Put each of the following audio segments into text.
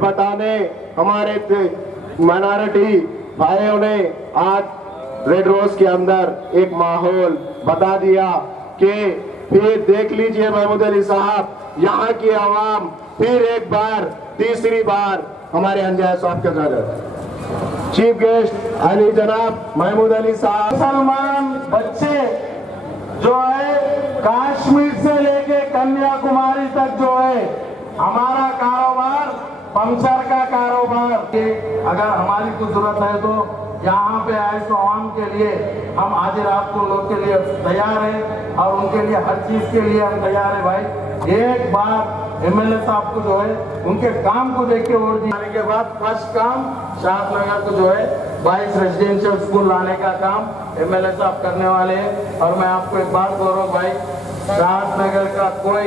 बताने हमारे माइनॉरिटी भाइयों ने आज रेड रोज के अंदर एक माहौल बता दिया कि फिर देख लीजिए महमूद अली साहब, यहाँ की आवाम फिर एक बार तीसरी बार हमारे अंजाय साहब के घर चीफ गेस्ट अली जनाब महमूद अली साहब। मुसलमान बच्चे जो है कश्मीर से लेके कन्याकुमारी तक जो है हमारा कारोबार पंचर का कारोबार, अगर हमारी कुछ जरूरत है तो यहाँ पे आए तो आवाम के लिए हम आज रात को लोग के लिए तैयार हैं और उनके लिए हर चीज के लिए हम तैयार हैं भाई। एक बार एमएलए साहब को जो है उनके काम को देख के वोट दिए के बाद फर्स्ट काम शाहनगर को जो है 22 रेजिडेंशियल स्कूल लाने का काम एमएलए साहब करने वाले हैं। और मैं आपको एक बात बोल रहा हूँ भाई, शाहनगर का कोई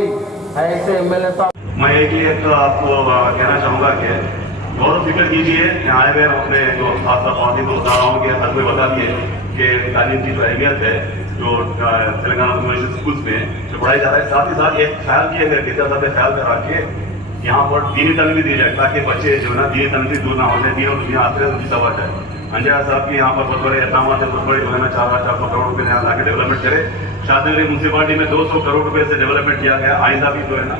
ऐसे एमएलए साहब, मैं एक ही तो आपको कहना चाहूँगा कि गौरव फिक्र कीजिए, यहाँ आए हुए अपने जो खासा खातिन दोस्तारों के हद में बता दिए कि तालीम की जो अहमियत है जो तेलंगाना यूनिवर्सिटी स्कूल्स में जो पढ़ाई जा रहा है, साथ ही साथ एक ख्याल किया गया टीचर साहब ख्याल कर रखे यहाँ पर दीनी तालीम भी दी जाए ताकि बच्चे जो है ना दीनी तालीम से दूर ना हो जाए, दीन और दुनिया आते हैं सवा जाए। अंजाया साहब की यहाँ पर बहुत बड़े इकदाम है, बहुत बड़े जो है ना 400 करोड़ रुपये यहाँ लाके डेवलपमेंट करे। शाहनगर म्यूनसिपालिटी में 200 करोड़ रुपये से डेवलपमेंट किया गया, आइंदा भी जो है ना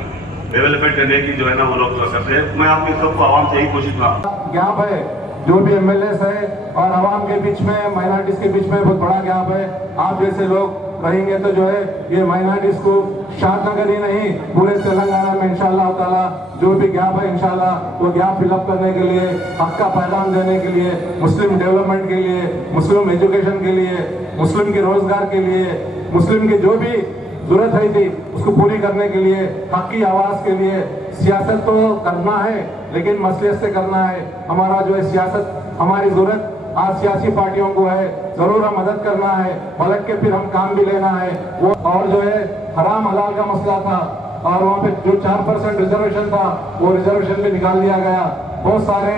डेवलपमेंट करने की जो है ना वो लोग करते हैं। मैं आपके सबको आवाम से यही कोशिश करूँगा। गैप है जो भी एमएलए है और आवाम के बीच में माइनॉरिटीज के बीच में बहुत बड़ा गैप है। आप जैसे लोग रहेंगे तो जो है ये माइनॉरिटीज को शाहनगर ही नहीं पूरे तेलंगाना में इंशाल्लाह ताला जो भी गैप है इंशाल्लाह वो गैप फिलअप करने के लिए, हक का पैगाम देने के लिए, मुस्लिम डेवलपमेंट के लिए, मुस्लिम एजुकेशन के लिए, मुस्लिम के रोजगार के लिए, मुस्लिम की जो भी जरूरत है थी उसको पूरी करने के लिए, हक की आवाज के लिए सियासत तो करना है लेकिन मसलियत से करना है। हमारा जो है सियासत, हमारी जरूरत आज सियासी पार्टियों को है, जरूर हम मदद करना है, बलक के फिर हम काम भी लेना है वो। और जो है हराम हलाल का मसला था और वहाँ पे जो 4% रिजर्वेशन था वो रिजर्वेशन भी निकाल दिया गया। बहुत सारे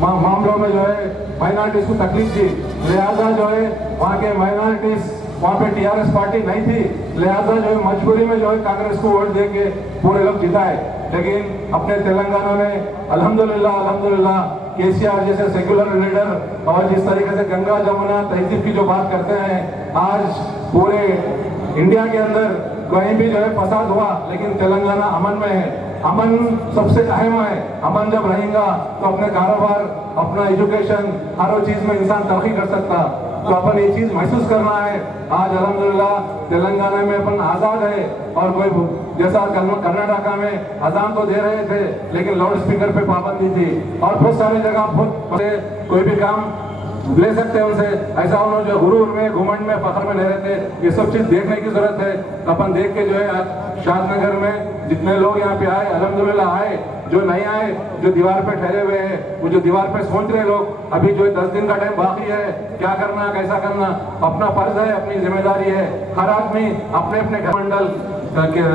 मामलों में जो है माइनॉरिटीज को तकलीफ थी, लिहाजा जो है वहाँ के माइनॉरिटीज, वहाँ पे टीआरएस पार्टी नहीं थी, लिहाजा जो है मजबूरी में जो है कांग्रेस को वोट देके पूरे लोग जिताए। लेकिन अपने तेलंगाना में अल्हम्दुलिल्लाह केसीआर जैसे सेक्युलर लीडर और जिस तरीके से गंगा जमुना तहजीब की जो बात करते हैं, आज पूरे इंडिया के अंदर कहीं भी जो है फसाद हुआ लेकिन तेलंगाना अमन में है। अमन सबसे अहम है। अमन जब रहेगा तो अपने कारोबार, अपना एजुकेशन, हर चीज में इंसान तरक्की कर सकता। तो अपन ये चीज महसूस करना है। आज अल्हम्दुलिल्लाह तेलंगाना में अपन आजाद है और कोई जैसा कर्नाटका में अजान तो दे रहे थे लेकिन लाउड स्पीकर पे पाबंदी थी और बहुत सारी जगह बहुत कोई भी काम ले सकते हैं उनसे, ऐसा उन्होंने जो गुरूर में, घुमंड में, फखर में ले रहे थे। ये सब चीज देखने की जरूरत है। अपन देख के जो है आज शाहनगर में जितने लोग यहाँ पे आए अल्हम्दुलिल्लाह आए, जो नहीं आए, जो दीवार पे ठहरे हुए हैं, वो जो दीवार पे सोच रहे लोग, अभी जो 10 दिन का टाइम बाकी है, क्या करना, कैसा करना, अपना फर्ज है, अपनी जिम्मेदारी है। हर आदमी अपने अपने मंडल,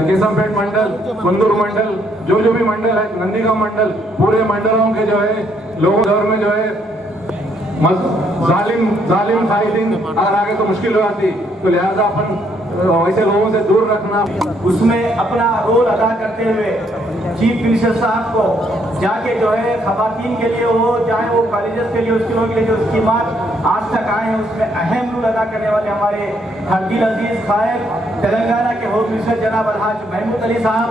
केसमपेट मंडल, कुंदूर मंडल, जो भी मंडल है, नंदीगांव मंडल, पूरे मंडलों के जो है लोगों दौर में जो है जालिम खालिदीन अगर आगे तो मुश्किल हो जाती, तो लिहाजा अपन वैसे लोगों से दूर रखना, उसमें अपना रोल अदा करते हुए चीफ मिनिस्टर साहब को जाके जो है खवातीन के लिए हो, चाहे वो कॉलेजेस के लिए, उसके लोगों के लिए जो स्कीमात आज तक आए हैं उसमें अहम रोल अदा करने वाले हमारे हरदील अजीज खायब, तेलंगाना के होम मिनिस्टर जनाब अलहाज महमूद अली साहब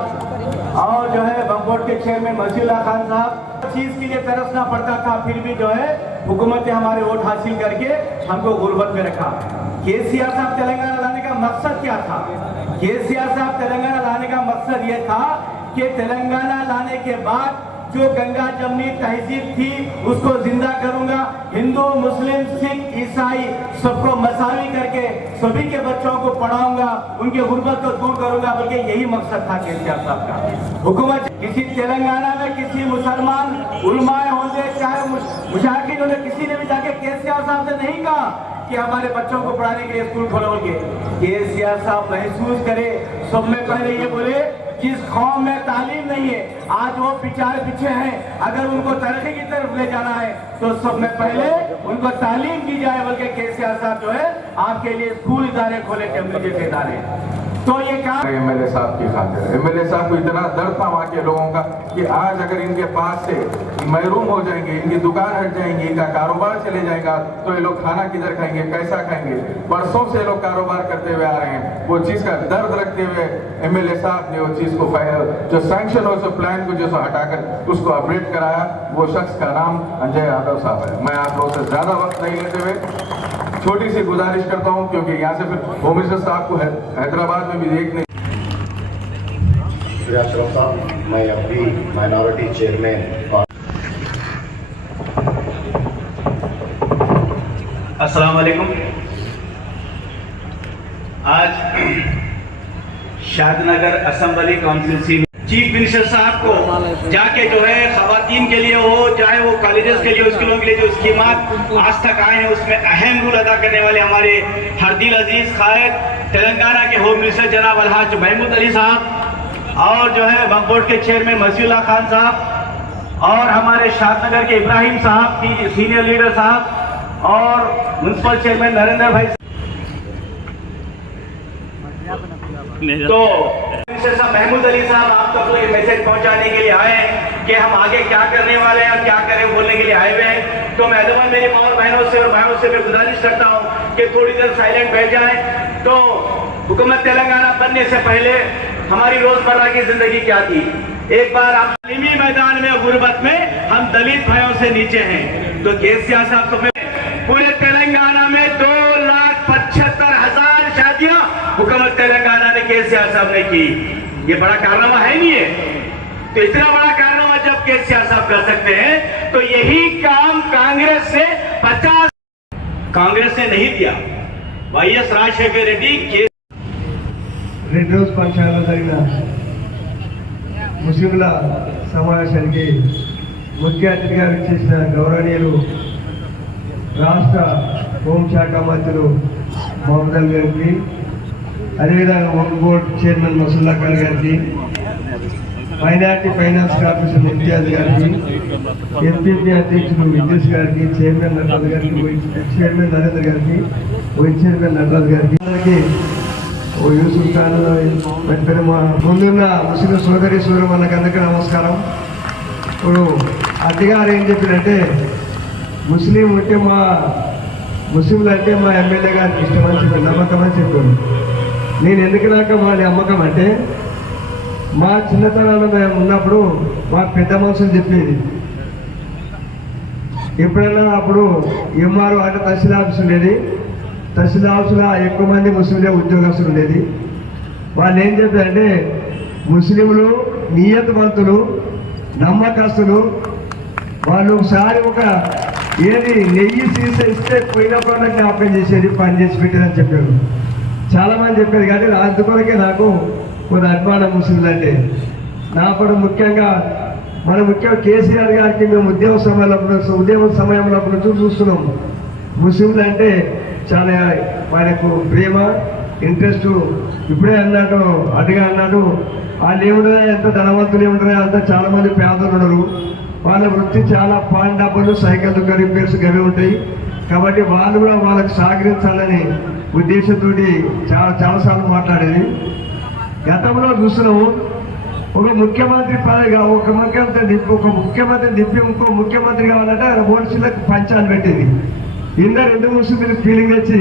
और जो है वक्फ बोर्ड के चेयरमैन मजीउल्लाह खान साहब, चीज के लिए तरसना पड़ता था, फिर भी जो है हुकूमत ने हमारे वोट हासिल करके हमको गुर्बत में रखा। केसीआर साहब तेलंगाना लाने का मकसद क्या था? केसीआर साहब तेलंगाना लाने का मकसद ये था कि तेलंगाना लाने के बाद जो गंगा जमनी तहजीब थी उसको जिंदा करूंगा, हिंदू, मुस्लिम, सिख, ईसाई सबको मसावी करके सभी के बच्चों को पढ़ाऊंगा, उनके गुर्बत को दूर करूंगा, बल्कि यही मकसद था केसीआर साहब का। हुकूमत किसी तेलंगाना में किसी मुसलमान उलमाए होंगे, चाहे मुशाकिन होंगे, किसी ने भी जाके केसीआर साहब से नहीं कहा कि हमारे बच्चों को पढ़ाने के लिए स्कूल खोलोगे। केसीआर साहब महसूस करे, सब में पहले ये बोले जिस कौम में तालीम नहीं है आज वो बेचारे पीछे हैं, अगर उनको तरक्की की तरफ ले जाना है तो सब में पहले उनको तालीम की जाए, बल्कि केसीआर साहब जो है आपके लिए स्कूल इदारे खोले, टेम्परेचर के इदारे। तो ये काम एमएलए साहब की खातिर, एमएलए साहब को इतना डर था वहाँ के लोगों का कि आज अगर इनके पास से महरूम हो जाएंगे, इनकी दुकान हट जाएंगी, इनका कारोबार चले जाएगा, तो ये लोग खाना किधर खाएंगे, कैसा खाएंगे। बरसों से लोग कारोबार करते हुए आ रहे हैं, वो चीज़ का दर्द रखते हुए एमएलए साहब ने वो चीज़ को जो सैंक्शन हो, उस प्लान को जो हटाकर उसको अपडेट कराया, वो शख्स का नाम अजय यादव साहब है। मैं आप लोगों से ज़्यादा वक्त नहीं लेते हुए छोटी सी गुजारिश करता हूं, क्योंकि यहाँ से फिर होम मिनिस्टर साहब को हैदराबाद में भी देखने। अशरफ साहब, मैं अभी माइनॉरिटी चेयरमैन। अस्सलाम वालेकुम। आज Shadnagar assembly council chief minister साहब को जाके जो है खवातीन के लिए हो, चाहे वो कॉलेजेस के लिए, उसके लोगों के लिए जो स्कीमात आज तक आए हैं उसमें अहम रोल अदा करने वाले हमारे हरदिल अजीज खायद, तेलंगाना के होम मिनिस्टर जनाब अलहाज महमूद अली साहब, और जो है वक्फ बोर्ड के चेयरमैन मसीउल्लाह खान साहब, और हमारे शादनगर के इब्राहिम साहब की सीनियर लीडर साहब, और म्यूनसिपल चेयरमैन नरेंद्र भाई। तो महमूद अली साहब आप तक तो ये मैसेज पहुंचाने के लिए आए हैं कि हम आगे क्या करने वाले हैं और क्या करें, बोलने के लिए आए हुए हैं। तो मैं अदमन मेरी माँ और बहनों से और भाइयों से मैं गुजारिश करता हूं कि थोड़ी देर साइलेंट बैठ जाएं। तो हुकूमत तेलंगाना बनने से पहले हमारी रोजमर्रा की जिंदगी क्या थी? एक बार आप तालीमी मैदान में, गुर्बत में हम दलित भाइयों से नीचे हैं। तो केसीआर साहब तो पूरे तेलंगाना में 2,75,000 शादियां हुकूमत तेलंगाना ने केसीआर साहब ने की। ये बड़ा कारनामा है नहीं है? तो इतना बड़ा कारनामा जब केसीआर साहब कर सकते हैं, तो यही काम कांग्रेस से 50 कांग्रेस ने नहीं दिया। YS Rajasekhara Reddy red rose ఫంక్షన్లో జరిగిన ముస్లింల సమావేశానికి ముఖ్య అతిథిగా విచ్చేసిన గౌరవనీయులు రాష్ట్ర హోంశాఖ మంత్రులు మహమ్మద్ అలీ గారికి, అదేవిధంగా వక్ఫ్ బోర్డ్ చైర్మన్ మసూల్లా ఖాన్ గారికి, మైనార్టీ ఫైనాన్స్ కార్పొరేషన్ ఇంతియాజ్ గారికి, ఎంపీపీ అధ్యక్షులు విద్యుత్ గారికి, చైర్మన్ నటరాజ్ గారికి, చైర్మన్ నరేంద్ర గారికి, వైస్ చైర్మన్ నటరాజ్ గారికి, యూసుఫ్ ఖాన్ పెట్టిన ముందున్న ముస్లిం సోదరి సూర్యమన్నకి అందరికీ నమస్కారం. ఇప్పుడు అధికారు ఏం చెప్పినంటే ముస్లింలు అంటే మా ఎమ్మెల్యే గారికి ఇష్టమని చెప్పి నమ్మకం అని చెప్పాను. నేను ఎందుకు నాకు మా నమ్మకం అంటే మా చిన్నతనంలో మేము ఉన్నప్పుడు మా పెద్ద మనుషులు చెప్పేది, ఎప్పుడైనా అప్పుడు ఎంఆర్ఓ అంటే తహసీల్ ఆఫీస్ ఉండేది, తహసీల్ ఆఫీసులో ఎక్కువ మంది ముస్లింలే ఉద్యోగస్తులు ఉండేది. వాళ్ళు ఏం చెప్పారంటే ముస్లింలు నియతవంతులు, నమ్మకస్తులు, వాళ్ళు ఒకసారి ఒక ఏది నెయ్యి సీస ఇస్తే పోయినప్పుడు జ్ఞాపకం చేసేది, పని చేసి పెట్టేదని చెప్పారు. చాలామంది చెప్పేది కానీ అందుకొరకే నాకు కొన్ని అభిమానం ముస్లింలు అంటే. నాప్పుడు ముఖ్యంగా కేసీఆర్ గారికి మేము ఉద్యమ సమయంలో నుంచి చూస్తున్నాం. ముస్లింలు అంటే చాలా ఆయనకు ప్రేమ, ఇంట్రెస్ట్. ఇప్పుడే అన్నాడు, అన్నాడు వాళ్ళు ఏముంటారా, ఎంత ధనవంతులు ఏముంటారా, అంతా చాలా మంది పేదలు ఉన్నారు. వాళ్ళ వృత్తి చాలా పాన్ డబ్బులు, సైకిల్ రిపేర్స్ గవి ఉంటాయి. కాబట్టి వాళ్ళు కూడా వాళ్ళకి సహకరించాలని ఉద్దేశంతో చాలాసార్లు మాట్లాడేది. గతంలో చూస్తున్నాము ఒక ముఖ్యమంత్రి ఒక ముఖ్యమంత్రి దిప్పి ఇంకో ముఖ్యమంత్రి కావాలంటే ఓడిసీలకు పంచాలు పెట్టేది. ఇందరు ఎందుకు ముస్లింలు ఫీలింగ్ వచ్చి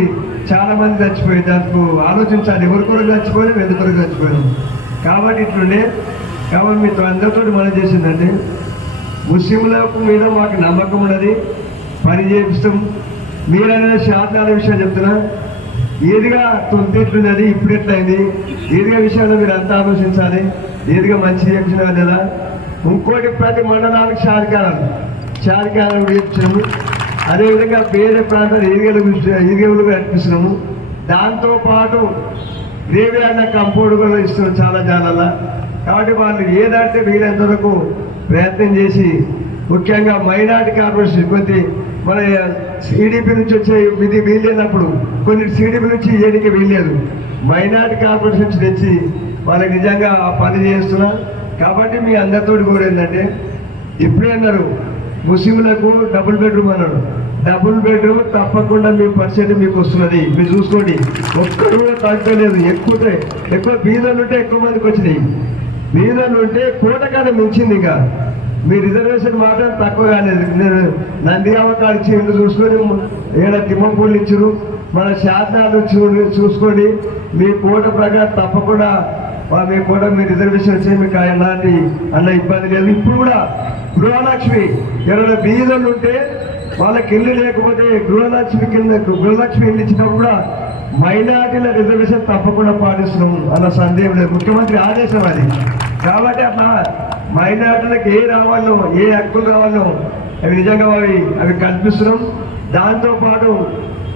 చాలా మంది చచ్చిపోయి దానికి ఆలోచించాలి, ఎవరి కొరకు చచ్చిపోయినా ఎందుకు కొరకు చచ్చిపోయినాం. కాబట్టి ఇట్లుండే. కాబట్టి మీతో అందరితో మనం చేసిందంటే ముస్లింలకు మీద మాకు నమ్మకం ఉన్నది, పని చేపిస్తాం. మీరనే శాతాల విషయాలు చెప్తున్నా, ఏదిగా తొంతెట్లున్నది, ఇప్పుడు ఎట్లయింది, ఏదిగా విషయాల్లో మీరు అంతా ఆలోచించాలి. ఏదిగా మంచి చేపించిన లేదా. ఇంకోటి ప్రతి మండలానికి చారికాలను చేపించినాము. అదేవిధంగా వేరే ప్రాంతాలు ఈరిగలు కనిపిస్తున్నాము. దాంతోపాటు రేవేళ్ళ కంపౌండ్ కూడా ఇస్తున్నాం చాలా జాలల్లో. కాబట్టి వాళ్ళు ఏదంటే వీలైనంత వరకు ప్రయత్నం చేసి, ముఖ్యంగా మైనార్టీ కార్పొరేషన్ కొద్ది మన సిడిపి నుంచి వచ్చే ఇది వీల్లేనప్పుడు కొన్ని సిడిపి నుంచి ఏడికి వీల్లేదు, మైనార్టీ కార్పొరేషన్ నుంచి తెచ్చి వాళ్ళకి నిజంగా పని చేస్తున్నా. కాబట్టి మీ అందరితో కూడా ఏంటంటే ఇప్పుడే అన్నారు ముస్లింలకు డబుల్ బెడ్రూమ్ అన్నాడు. డబుల్ బెడ్రూమ్ తప్పకుండా మీ పర్సెంట్ మీకు వస్తున్నది. మీరు చూసుకోండి, ఒక్కడు కూడా తగ్గలేదు. ఎక్కువ బీదలు ఉంటే ఎక్కువ మందికి వచ్చినాయి. బీదలు ఉంటే కోట కన్నా మించింది. ఇంకా మీ రిజర్వేషన్ మాత్రం తక్కువ కాలేదు. నేను నందిగామ కాడిచ్చి ఎందుకు చూసుకొని ఏడ తిమ్మపూళ్ళు ఇచ్చారు, మన శాసనాలు చూసుకోండి. మీ కోట ప్రకారం తప్పకుండా మీ కోట మీ రిజర్వేషన్ వచ్చి మీకు ఎలాంటి అన్న ఇబ్బంది లేదు. ఇప్పుడు కూడా గృహలక్ష్మి ఎవరైనా బీదలు ఉంటే వాళ్ళకి ఇల్లు లేకపోతే గృహలక్ష్మి ఇల్లు ఇచ్చినప్పుడు కూడా మైనార్టీల రిజర్వేషన్ తప్పకుండా పాటిస్తున్నాం అన్న సందేహం లేదు. ముఖ్యమంత్రి ఆదేశం అది. కాబట్టి అట్లా మైనార్టీలకు ఏ రావాలో ఏ హక్కులు రావాలో అవి నిజంగా అవి కల్పిస్తున్నాం. దాంతోపాటు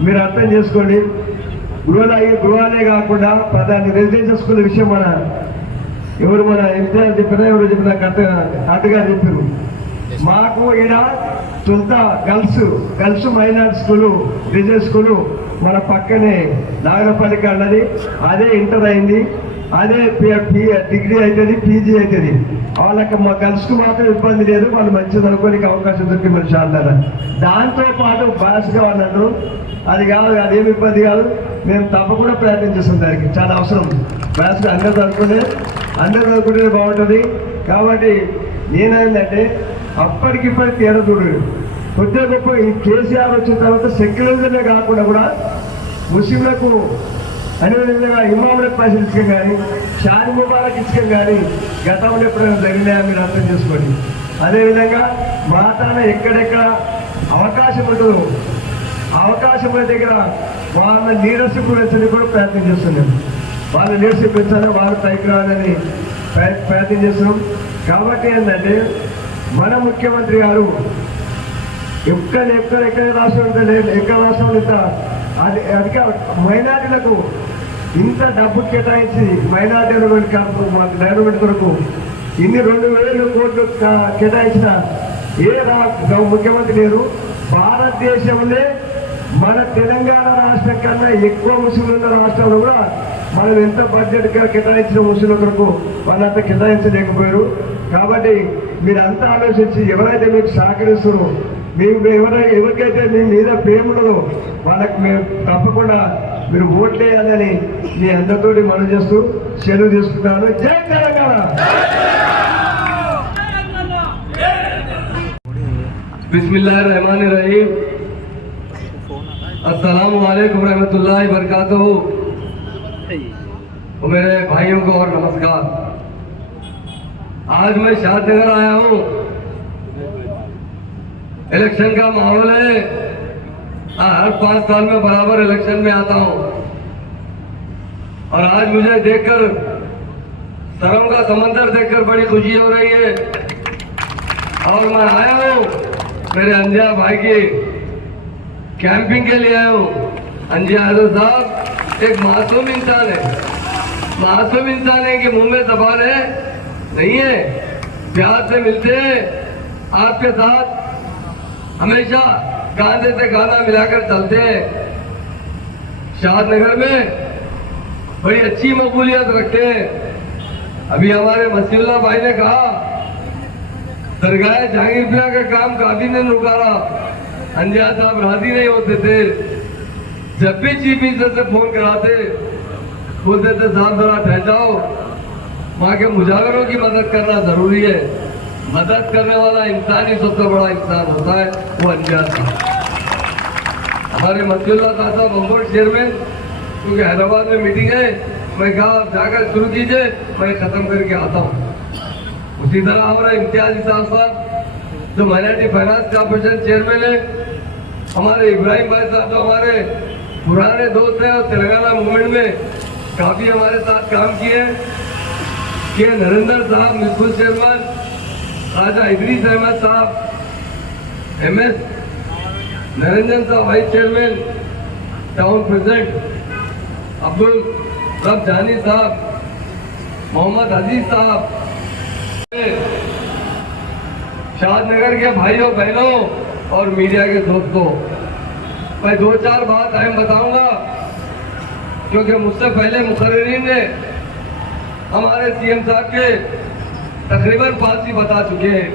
మీరు అర్థం చేసుకోండి, గృహాలే కాకుండా ప్రధాని రెసిడెన్షియల్ స్కూల్ విషయం మన ఎంపీఆర్ చెప్పినా ఎవరు చెప్పినా అటుగా చెప్పారు. మాకు ఈడ సొంత girls minority school residential school మన పక్కనే నాగరపల్లికి అన్నది. అదే ఇంటర్ అయింది, అదే డిగ్రీ అవుతుంది, పీజీ అవుతుంది. వాళ్ళకి మా గర్ల్స్కి మాత్రం ఇబ్బంది లేదు, వాళ్ళు మంచిగా చదువుకోనికి అవకాశం దొరికి మనిషి అన్నారు. దాంతోపాటు భాషగా అన్నారు, అది కాదు, అదేమి ఇబ్బంది కాదు, మేము తప్పకుండా ప్రయత్నం చేస్తాం. దానికి చాలా అవసరం. భాషగా అందరూ చదువుకుంటే బాగుంటుంది. కాబట్టి నేనేంటంటే అప్పటికిప్పటికి తేడా చూడదు. కొద్దిగా గొప్ప ఈ కేసీఆర్ వచ్చిన తర్వాత సెక్యులరిజమే కాకుండా కూడా ముస్లింలకు అదేవిధంగా ఇమాములకు పైసలు ఇచ్చడం కానీ, షాది ముబారక్ ఇచ్చడం కానీ గతంలో ఎప్పుడైనా జరిగినాయా మీరు అర్థం చేసుకోండి. అదేవిధంగా మాతాన ఎక్కడెక్కడ అవకాశం ఉంటుందో అవకాశం దగ్గర వాళ్ళ లీడర్షిప్ పెంచడానికి కూడా ప్రయత్నం చేస్తున్నాం. వాళ్ళ లీడర్షిప్ పెంచాలని, వాళ్ళు పైకి రావాలని ప్రయత్నం చేస్తున్నాం. కాబట్టి ఏంటంటే మన ముఖ్యమంత్రి గారు ఎక్కడ రాష్ట్రం ఎక్కడ రాష్ట్రంలో ఇంత అధిక మైనార్టీలకు ఇంత డబ్బు కేటాయించి మైనార్టీ డెవలప్మెంట్ కొరకు ఇన్ని 2,000 కోట్లు కేటాయించిన ఏ ముఖ్యమంత్రి లేరు. భారతదేశంలో మన తెలంగాణ రాష్ట్రం కన్నా ఎక్కువ ముస్లింలు ఉన్న రాష్ట్రంలో కూడా మనం ఎంత బడ్జెట్ కేటాయించిన ముస్లింల కొరకు వాళ్ళంతా కేటాయించలేకపోయారు. కాబట్టి మీరంతా ఆలోచించి ఎవరైతే మీకు సహకరిస్తారో, ఎవరికైతే మీ మీద ప్రేమ ఉండదో వాళ్ళకి మేము తప్పకుండా మీరు ఓట్లేయాలని మీ అందరితోటి మనం చేస్తూ సెలవు తీసుకుంటాను. జై తెలంగాణ. बिस्मिल्लाहिर्रहमानिर्रहीम। अस्सलामु अलैकुम रहमतुल्लाहि बरकातहू। मेरे भाइयों को और नमस्कार। आज मैं शादनगर आया हूँ। इलेक्शन का माहौल है, हर 5 साल में बराबर इलेक्शन में आता हूँ और आज मुझे देखकर शर्म का समंदर देखकर बड़ी खुशी हो रही है। और मैं आया हूँ मेरे अंजिया भाई की कैंपिंग के लिए आया हूँ। अंजिया साहब एक मासूम इंसान है, मासूम इंसान है कि मुंह में जबान है नहीं है, प्यार से मिलते हैं, आपके साथ हमेशा गाने से गाना मिलाकर चलते हैं। शादनगर में बड़ी अच्छी मकबूलियत रखते हैं। अभी हमारे मसीउल्लाह भाई ने कहा दरगाह जहांगीरपुरा का काम काफी ने रुका रहा। अंजिया साहब राजी नहीं होते थे। जब भी चीफ मिनिस्टर से फोन कराते बोलते थे साहब जरा ठहर जाओ, वहाँ के मुजाहिरों की मदद करना जरूरी है। मदद करने वाला इंसान ही सबसे बड़ा इंसान होता है, वो अंजिया साहब। हमारे मसीउल्लाह साहब बम्बोट चेयरमैन, क्योंकि हैदराबाद में मीटिंग है, मैं कहा जाकर शुरू कीजिए, मैं खत्म करके आता हूँ। उसी तरह हमारा इम्तियाज साहब जो माइनॉरिटी फाइनेंस कॉर्पोरेशन चेयरमैन है, हमारे इब्राहिम भाई साहब जो हमारे पुराने दोस्त हैं और तेलंगाना मूवमेंट में काफी हमारे साथ काम किए। के नरेंद्र साहब म्यूनसिपल चेयरमैन, राजा इदरीस अहमद साहब MS, नरेंद्र साहब vice chairman, town president Abdul रब जानी साहब, मोहम्मद अजीज साहब, शादनगर के भाइयों बहनों और मीडिया के दोस्तों, मैं 2-4 बात अहम बताऊंगा क्योंकि मुझसे पहले मुखर्रीन ने हमारे CM साहब के तकरीबन 5 ही बता चुके हैं।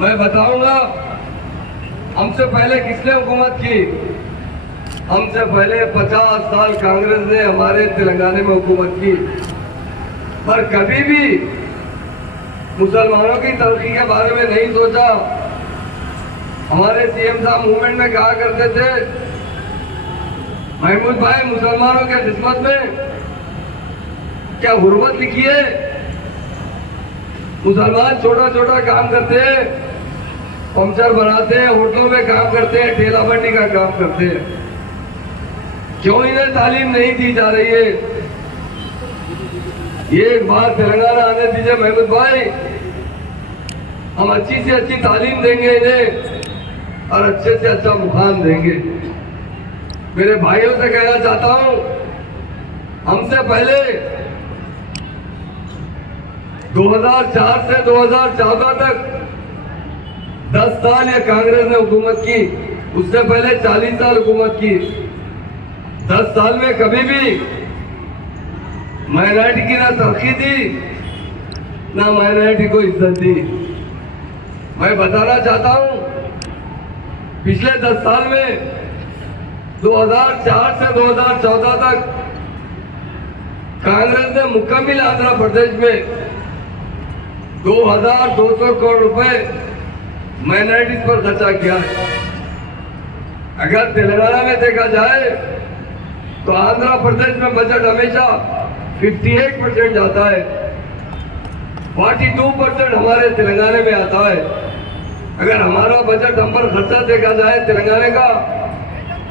मैं बताऊंगा हमसे पहले किसने हुकूमत की? हमसे पहले 50 साल कांग्रेस ने हमारे तेलंगाना में हुकूमत की, पर कभी भी मुसलमानों की तरक्की के बारे में नहीं सोचा। हमारे सीएम साहब मूवमेंट में कहा करते थे, महमूद भाई मुसलमानों के किस्मत में क्या गुर्बत लिखी है? मुसलमान छोटा छोटा काम करते हैं, पंचर बनाते हैं, होटलों में काम करते हैं, ठेला मंडी का काम करते हैं। क्यों इन्हें तालीम नहीं दी जा रही है? ये एक बार तेलंगाना आने दीजिए महमूद भाई, हम अच्छी से अच्छी तालीम देंगे इन्हें और अच्छे से अच्छा मुकाम देंगे। मेरे भाइयों से कहना चाहता हूं, हमसे पहले 2004 से 2014 तक 10 साल ये कांग्रेस ने हुकूमत की, उससे पहले 40 साल हुकूमत की। 10 साल में कभी भी माइनॉरिटी की ना तरक्की दी, ना माइनॉरिटी को इज्जत दी। मैं बताना चाहता हूं, पिछले 10 साल में 2004 से 2014 तक कांग्रेस ने मुकम्मल आंध्र प्रदेश में 2200 करोड़ रुपए माइनॉरिटीज पर खर्चा किया है। अगर तेलंगाना में देखा जाए तो आंध्र प्रदेश में बजट हमेशा 58% जाता है, 42% हमारे तेलंगाना में आता है। अगर हमारा बजट हम पर खर्चा देखा जाए तेलंगाना का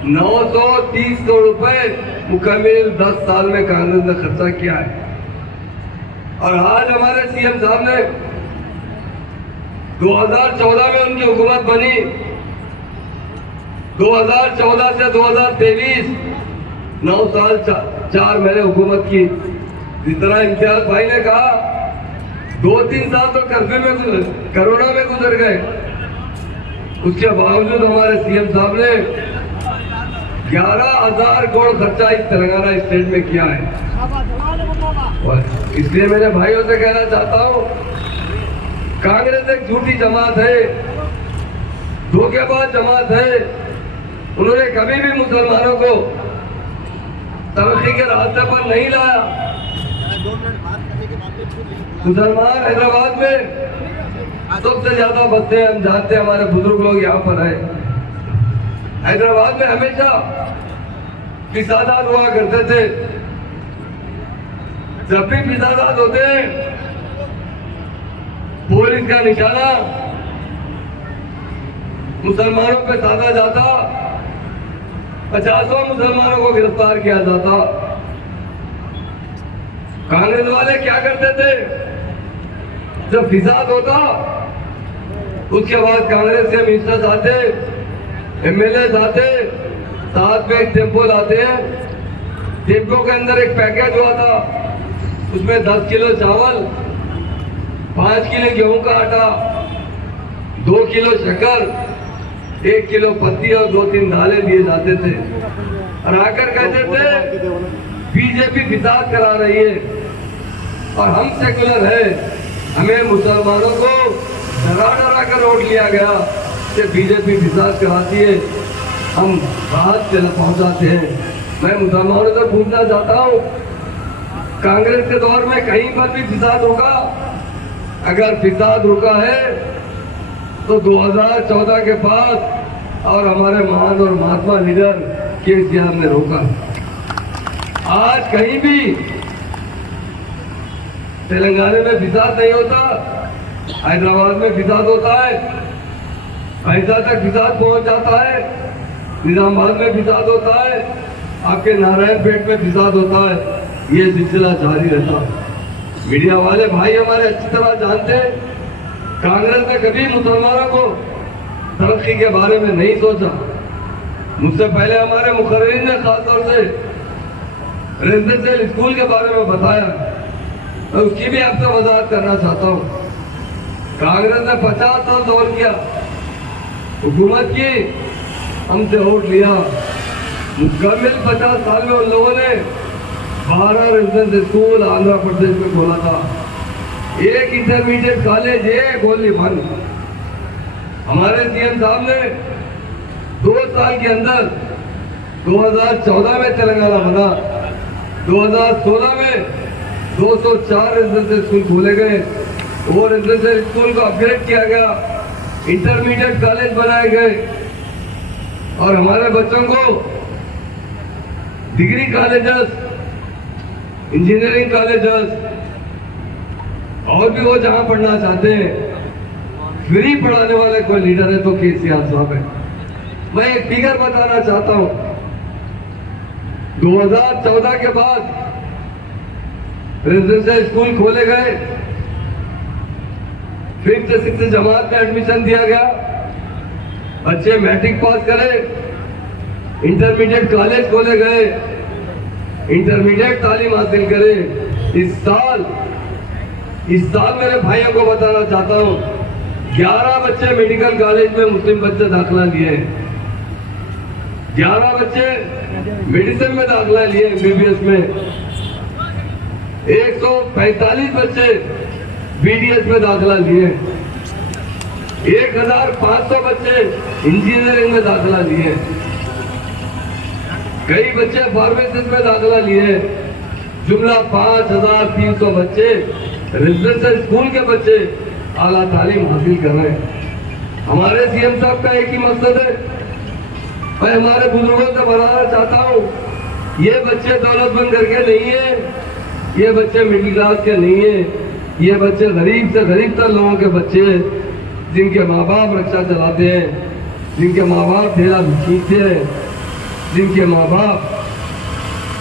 930 करोड़ रुपए मुकम्मल 10 साल में कांग्रेस ने खर्चा किया है। और आज हमारे सीएम साहब ने 2014 में उनकी हुकूमत बनी, 2014 से 2023 9 साल 4 महीने हुकूमत की। जितना इम्तियाज भाई ने कहा, 2-3 साल तो कर्फ्यू में कोरोना में गुजर गए, उसके बावजूद हमारे सीएम साहब ने 11,000 करोड़ खर्चा इस तेलंगाना स्टेट में किया है। और इसलिए मेरे भाइयों से कहना चाहता हूं, कांग्रेस एक झूठी जमात है, धोखेबाज जमात है। उन्होंने कभी भी मुसलमानों को तरक्की के रास्ते पर नहीं लाया। मुसलमान हैदराबाद में सबसे ज्यादा बसते हैं, हम जानते हैं, हमारे बुजुर्ग लोग यहाँ पर है। हैदराबाद में हमेशा फिसादात हुआ करते थे। जब भी फिसादात होते हैं, पुलिस का निशाना मुसलमानों पे साधा जाता, 50 मुसलमानों को गिरफ्तार किया जाता। कांग्रेस वाले क्या करते थे, जब फिसाद होता उसके बाद कांग्रेस के मिनिस्टर्स आते, एमएलए आते, साथ में एक टेम्पो लाते हैं। टेम्पो के अंदर एक पैकेज हुआ था, उसमें 10 किलो चावल, 5 किलो गेहूं का आटा, 2 किलो शक्कर, 1 किलो पत्ती और 2-3 दालें दिए जाते थे। और आकर कहते थे बीजेपी फिसाद करा रही है और हम सेकुलर है, हमें मुसलमानों को डरा कर वोट लिया गया कि बीजेपी फिसाद कराती है, हम राहत पहुंचाते हैं। मैं मुसलमानों से पूछना चाहता हूं, कांग्रेस के दौर में कहीं पर भी फिसाद होगा? अगर फिसाद रुका है तो 2014 के बाद और हमारे महान और महात्मा लीडर केसीआर ने रोका। आज कहीं भी तेलंगाना में फिसाद नहीं होता, हैदराबाद में फिसाद होता है, पैसा तक फिसाद पहुंच जाता है, निजामाबाद में फिसाद होता है, आपके नारायणपेट में फिसाद होता है। ये सिलसिला जारी रहता। मीडिया वाले भाई हमारे अच्छी तरह जानते हैं, कांग्रेस ने कभी मुसलमानों को तरक्की के बारे में नहीं सोचा। मुझसे पहले हमारे मुखर्रीन ने खासतौर से रेजिडेंशियल स्कूल के बारे में बताया, मैं उसकी भी आपसे वजाहत करना चाहता हूँ। कांग्रेस ने 50 साल दौर किया, हुकूमत की, हमसे वोट लिया। मुकम्मल 50 साल में उन लोगों ने 12 रेजिडेंशियल स्कूल आंध्र प्रदेश में खोला था, एक इंटरमीडिएट कॉलेज है गोली बंद। हमारे सीएम साहब ने 2 साल के अंदर 2014 में तेलंगाना बना, 2016 में 204 रेजिडेंशियल स्कूल खोले गए और रेजिडेंशियल स्कूल को अपग्रेड किया गया, इंटरमीडिएट कॉलेज बनाए गए और हमारे बच्चों को डिग्री कॉलेजेस, इंजीनियरिंग कॉलेजेस और भी वो जहां पढ़ना चाहते हैं फ्री पढ़ाने वाले कोई लीडर है तो केसीआर साहब है। मैं एक फिगर बताना चाहता हूं, 2014 के बाद रेजिडेंशियल स्कूल खोले गए, 5th से 6th जमात में एडमिशन दिया गया, बच्चे मैट्रिक पास करे, इंटरमीडिएट कॉलेज खोले गए, इंटरमीडिएट तालीम हासिल करे। इस साल मेरे भाइयों को बताना चाहता हूं, 11 बच्चे मेडिकल कॉलेज में मुस्लिम बच्चे दाखिला लिए, 11 बच्चे मेडिसिन में दाखिला लिए एमबीबीएस में, 145 बच्चे बीडीएस में दाखिला लिए, 1500 बच्चे इंजीनियरिंग में दाखिला लिए, कई बच्चे फार्मेसिस्ट में दाखिला लिए, जुमला 5300 बच्चे रेजिडेंशियल स्कूल के बच्चे आला तालीम हासिल कर रहे हैं। हमारे सीएम साहब का एक ही मकसद है, मैं हमारे बुजुर्गों से बताना चाहता हूँ, ये बच्चे दौलतमंद करके नहीं है, ये बच्चे मिडिल क्लास के नहीं है, ये बच्चे गरीब से गरीब तर लोगों के बच्चे जिनके माँ बाप रिक्शा चलाते हैं, जिनके माँ बाप ठेला खींचते हैं, जिनके माँ बाप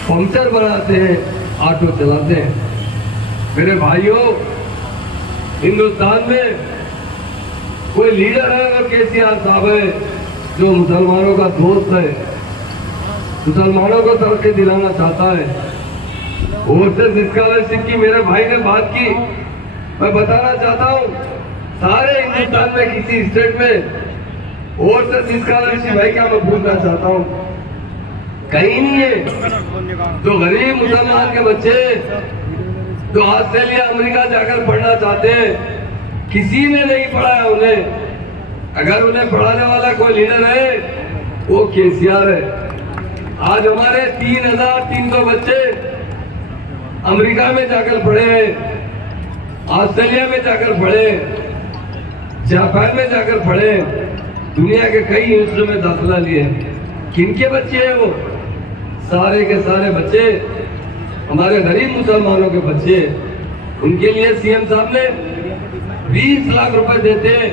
पंक्चर बनाते हैं, ऑटो चलाते हैं। मेरे भाइयों, हिंदुस्तान में कोई लीडर है अगर केसीआर साहब है जो मुसलमानों का दोस्त है, मुसलमानों को तरक्की दिलाना चाहता है। ओवरसीज स्कॉलरशिप की मेरे भाई ने बात की, मैं बताना चाहता हूँ सारे हिंदुस्तान में किसी स्टेट में ओवरसीज स्कॉलरशिप है क्या, मैं पूछना चाहता हूँ, कहीं नहीं है। जो गरीब मुसलमान के बच्चे जो ऑस्ट्रेलिया अमेरिका जाकर पढ़ना चाहते हैं, किसी ने नहीं पढ़ाया उन्हें। अगर उन्हें पढ़ाने वाला कोई लीडर है वो केसीआर है। आज हमारे 3300 बच्चे अमेरिका में जाकर पढ़े हैं, ऑस्ट्रेलिया में जाकर पढ़े, जापान में जाकर पढ़े, दुनिया के कई यूनिवर्सिटियों में दाखिला लिए। किनके बच्चे हैं वो? सारे के सारे बच्चे हमारे गरीब मुसलमानों के बच्चे। उनके लिए सीएम साहब ने 20 लाख रुपए देते हैं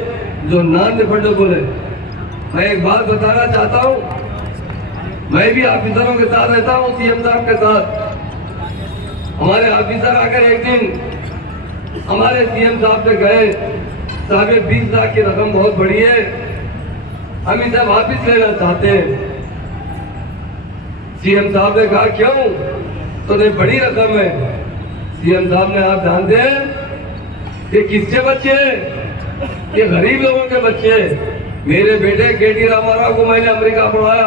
जो नॉन रिफंडेबल है। मैं एक बात बताना चाहता हूँ, मैं भी ऑफिसरों के साथ रहता हूँ, सीएम साहब के साथ। हमारे ऑफिसर आकर एक दिन हमारे सीएम साहब से गए, साहब 20 लाख की रकम बहुत बड़ी है, हम इसे वापिस लेना चाहते हैं। सीएम साहब ने कहा क्यों? तो नहीं, बड़ी रकम है। सीएम साहब ने, आप जानते हैं ये किसके बच्चे हैं? ये गरीब लोगों के बच्चे। मेरे बेटे केटी रामाराव को मैंने अमेरिका पढ़ाया,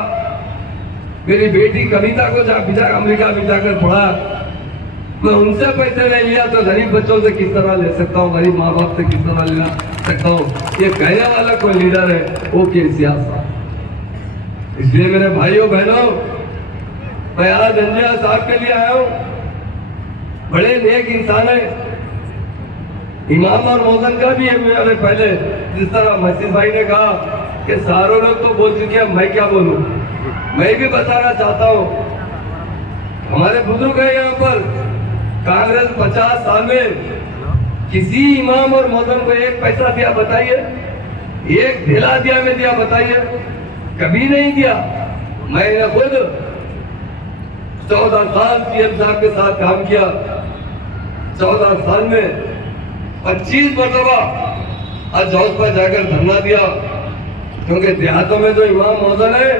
मेरी बेटी कविता को अमेरिका में जाकर पढ़ाया। मैं उनसे पैसे नहीं लिया तो गरीब बच्चों से किस तरह ले सकता हूँ, गरीब माँ बाप से किस तरह ले सकता हूँ? ये कहने वाला कोई लीडर है वो केसीआर साहब। इसलिए मेरे भाइयों बहनों, मैं आज अंजिया साहब के लिए आया हूँ। बड़े नेक इंसान है, इमाम और मौजन का भी है। मेरे पहले जिस तरह मस्जिद भाई ने कहा कि सारों लोग तो बोल चुके हैं, मैं क्या बोलूं? मैं भी बताना चाहता हूँ, हमारे बुजुर्ग है यहाँ पर। कांग्रेस 50 साल में किसी इमाम और मौजन को एक पैसा दिया बताइए? एक ढेला दिया में दिया बताइए? कभी नहीं दिया। मैंने खुद 14 साल सीएम साहब के साथ काम किया। 14 साल में 25 मरतबा आज हाउस पर जाकर धरना दिया, क्योंकि देहातों में जो इमाम मौजूद है,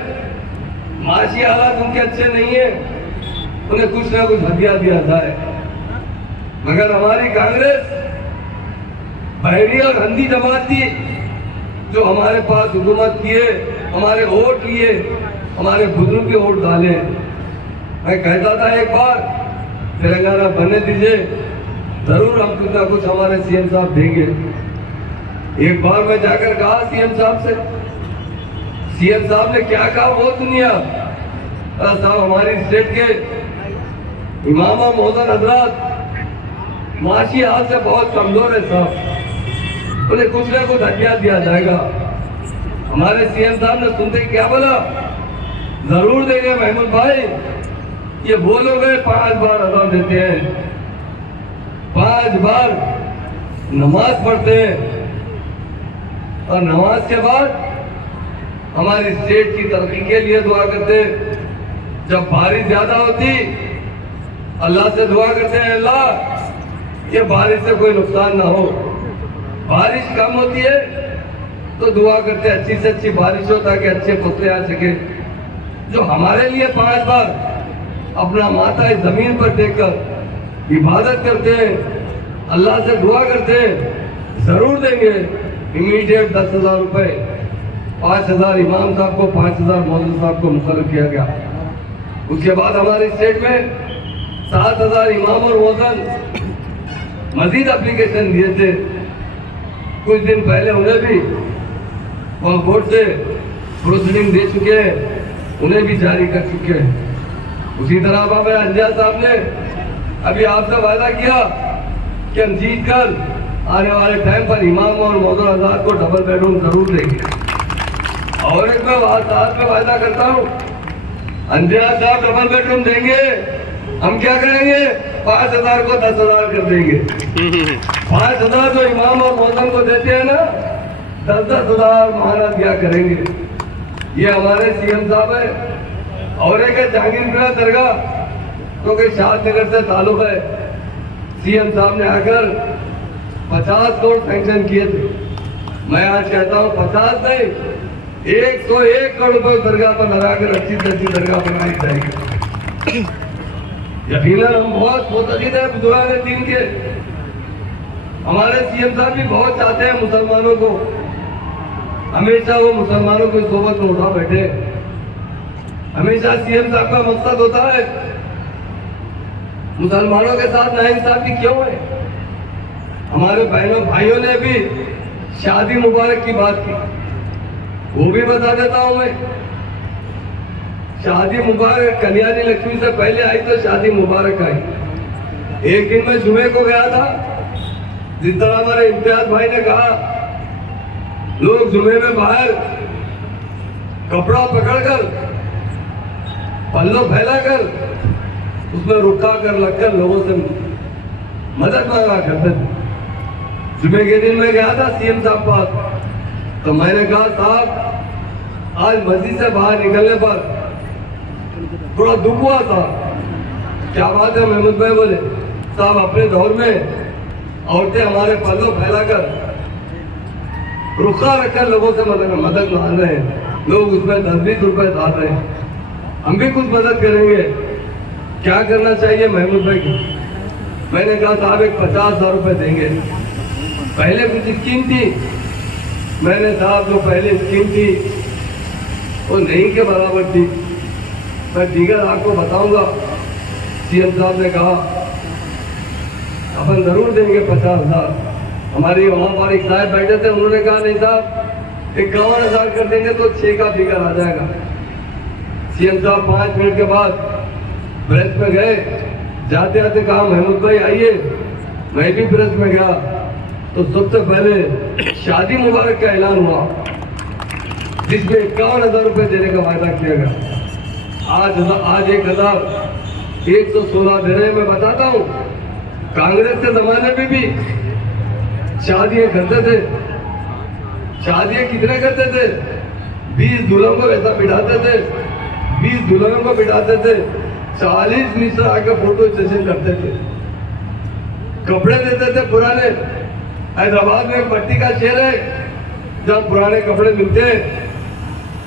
माशी हालात उनके अच्छे नहीं है, उन्हें कुछ ना कुछ हदिया दिया जाए। मगर हमारी कांग्रेस बहरी और अंधी जमात थी जो हमारे पास हुकूमत किए, हमारे वोट लिए, हमारे बुजुर्ग के वोट डाले। मैं कहता था एक बार तेलंगाना बनने दीजिए, जरूर हम कुछ ना कुछ हमारे सीएम साहब देंगे। एक बार मैं जाकर कहा सीएम साहब से, सीएम साहब ने क्या कहा वो दुनिया साहब हमारी स्टेट के इमामा मोहतरम हजरात माशी हाल से बहुत कमजोर है साहब, उन्हें कुछ न कुछ हथियार दिया जाएगा। हमारे सीएम साहब ने सुनते ही क्या बोला, जरूर देंगे महमूद भाई, ये बोलोगे 5 बार अदा देते हैं, 5 बार नमाज पढ़ते हैं और नमाज के बाद हमारी स्टेट की तरक्की के लिए दुआ करते हैं। जब बारिश ज्यादा होती अल्लाह से दुआ करते हैं, अल्लाह ये बारिश से कोई नुकसान ना हो। बारिश कम होती है तो दुआ करते हैं अच्छी से अच्छी बारिश हो ताकि अच्छे पुतले आ सके। जो हमारे लिए 5 बार अपना माथा इस जमीन पर टेक कर इबादत करते हैं, अल्लाह से दुआ करते हैं, जरूर देंगे। इमीडिएट 10,000 रुपए 5,000 इमाम साहब को, 5,000 मौलवी साहब को मुकर्रर किया गया। उसके बाद हमारे स्टेट में 7,000 इमाम और मौलवी मजीद एप्लीकेशन दिए थे। कुछ दिन पहले उन्हें भी कोर्ट से प्रोसीडिंग दे चुके हैं, उन्हें भी जारी कर चुके हैं। उसी तरह बाबा अंजा साहब ने अभी आपसे वादा किया कि हम जीत कर आने वाले टाइम पर इमाम और मौजूद आजाद को डबल बेडरूम जरूर देंगे। और एक मैं साथ में वादा करता हूँ, अंजा साहब डबल बेडरूम देंगे, हम क्या करेंगे 5,000 को 10,000 कर देंगे। 5,000 जो इमाम और मौजूद को देते हैं ना, 10,000 महाना दिया करेंगे। ये हमारे सीएम साहब है। और एक है जहांगीरपुरा दरगाह, तो कि शादनगर से ताल्लुक है। सीएम साहब ने आकर 50 करोड़ सैंक्शन किए थे। मैं आज कहता हूँ 50 नहीं, 101 करोड़ रुपए दरगाह पर लगाकर अच्छी से अच्छी दरगाह बनाई जाएगी। यकीनन हम बहुत मुतअद्दिद हैं बुजुर्गान दीन के। हमारे सीएम साहब भी बहुत चाहते हैं मुसलमानों को, हमेशा वो मुसलमानों की सोबत में उठा बैठे। हमेशा सीएम साहब का मकसद होता है मुसलमानों के साथ नाइंसाफी क्यों है। हमारे बहनों भाइयों ने भी शादी मुबारक की बात की, वो भी बता देता हूं मैं। शादी मुबारक कल्याणी लक्ष्मी से पहले आई तो शादी मुबारक आई। एक दिन मैं जुमे को गया था, जिस तरह हमारे इम्तियाज भाई ने कहा, लोग जुमे में बाहर कपड़ा पकड़कर पल्लो फैलाकर उसमें रुका कर लगकर लोगों से मदद मांगा करते थे। जुमे के दिन मैं गया था सीएम साहब पास, तो मैंने कहा साहब आज मस्जिद से बाहर निकलने पर थोड़ा दुख हुआ था। क्या बात है महमूद भाई? बोले साहब अपने दौर में औरतें हमारे पल्लो फैलाकर रुखा रखकर लोगों से मदद मांग रहे हैं, लोग उसमें 10-20 रुपए डाल रहे हैं, हम भी कुछ मदद करेंगे। क्या करना चाहिए महमूद भाई की? मैंने कहा साहब एक 50,000 रुपए देंगे। पहले कुछ स्कीम थी, मैंने साहब जो पहले स्कीम थी वो नहीं के बराबर थी। मैं दीगर आपको बताऊंगा। सीएम साहब ने कहा अपन जरूर देंगे 50,000। हमारी वहाँ पर एक साहब बैठे थे, उन्होंने कहा नहीं साहब 51,000 कर देंगे तो 6 का फिगर आ जाएगा। सीएम साहब 5 मिनट के बाद प्रेस में गए, जाते आते कहा महमूद भाई आइए। मैं भी प्रेस में गया तो सबसे पहले शादी मुबारक का ऐलान हुआ, जिसमें 51,000 रुपए देने का वायदा किया गया। आज 1,116 दे रहे। मैं बताता हूँ कांग्रेस के जमाने में भी शादियां करते थे। शादियां कितने करते थे? 20 दुल्हन को ऐसा बिठाते थे, 20 दुल्हनों को बिठाते थे, 40 मिश्र आके फोटो सेशन करते थे। कपड़े देते थे पुराने। हैदराबाद में एक पट्टी का शहर है जहाँ पुराने कपड़े मिलते हैं,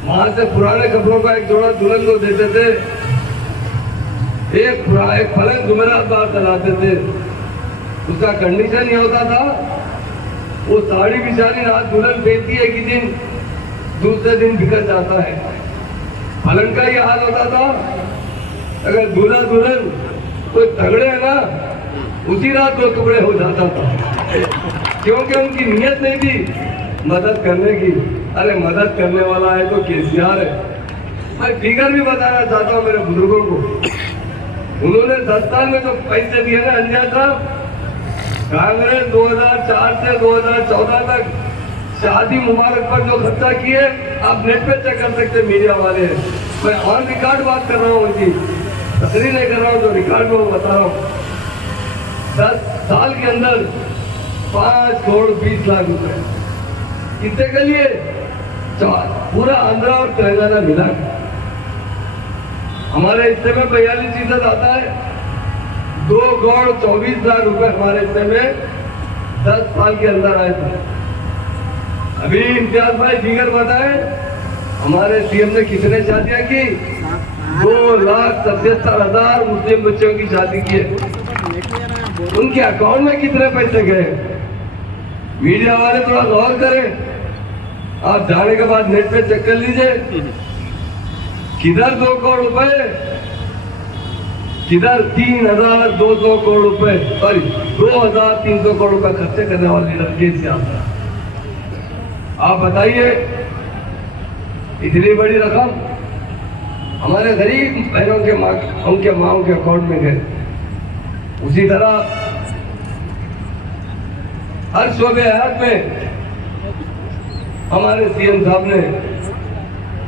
वहां से पुराने कपड़ों का एक जोड़ा दुल्हन को देते थे। एक फलन जुमेरात बार चलाते थे। उसका कंडीशन ये होता था वो साड़ी बिचारी रात दुल्हन बेचती है कि दिन दूसरे दिन बिगड़ जाता है। फलन का ये हाल होता था, अगर दूल्हा दुल्हन कोई तगड़े है ना, उसी रात 2 टुकड़े हो जाता था, क्योंकि उनकी नीयत नहीं थी मदद करने की। अरे मदद करने वाला है तो केसीआर है। मैं फिगर भी बताना चाहता हूँ मेरे बुजुर्गों को, उन्होंने 10 साल में जो पैसे दिए ना अंजान साहब, कांग्रेस 2004 से 2014 तक शादी मुबारक पर जो खर्चा किए आप नेट पे चेक कर सकते मीडिया वाले। मैं ऑन रिकॉर्ड बात कर रहा हूँ जी, तकरीर नहीं कर रहा हूँ, जो रिकॉर्ड में बता रहा हूँ। 10 साल के अंदर 5 करोड़ 20 लाख रुपए कितने के लिए? पूरा आंध्रा और तेलंगाना मिला। हमारे हिस्से में 42% आता है, 2 करोड़ 24 लाख रुपए हमारे हिस्से में 10 साल के अंदर आए थे। अभी इम्तियाज भाई फिगर बताए हमारे सीएम ने कितने शादियां की? 2,77,000 मुस्लिम बच्चों की शादी की है। उनके अकाउंट में कितने पैसे गए? मीडिया वाले थोड़ा गौर करें, आप जाने के बाद नेट पे चेक कर लीजिए, किधर 2 करोड़ रुपए, किधर 3,200 करोड़ रुपए, सॉरी 2,300 करोड़ रुपए खर्चे करने वाले लीडर केसीआर। आप बताइए, इतनी बड़ी रकम हमारे गरीब बहनों के उनके माओ के अकाउंट में गए। उसी तरह हर शोबे हयात में हमारे सीएम साहब ने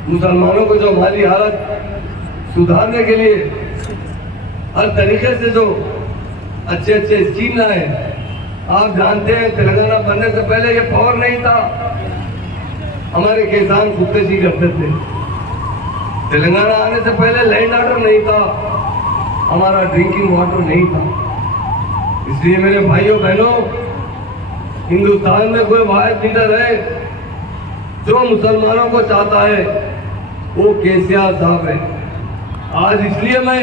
मुसलमानों को जो माली हालत सुधारने के लिए हर तरीके से जो अच्छे अच्छे स्कीम लाए। आप जानते हैं तेलंगाना बनने से पहले ये पावर नहीं था, हमारे किसान खुदकशी करते थे। तेलंगाना आने से पहले लैंड ऑर्डर नहीं था, हमारा ड्रिंकिंग वाटर नहीं था। इसलिए मेरे भाइयों बहनों, हिंदुस्तान में कोई वाहिद लीडर है जो मुसलमानों को चाहता है, वो केसीआर साहब है। आज इसलिए मैं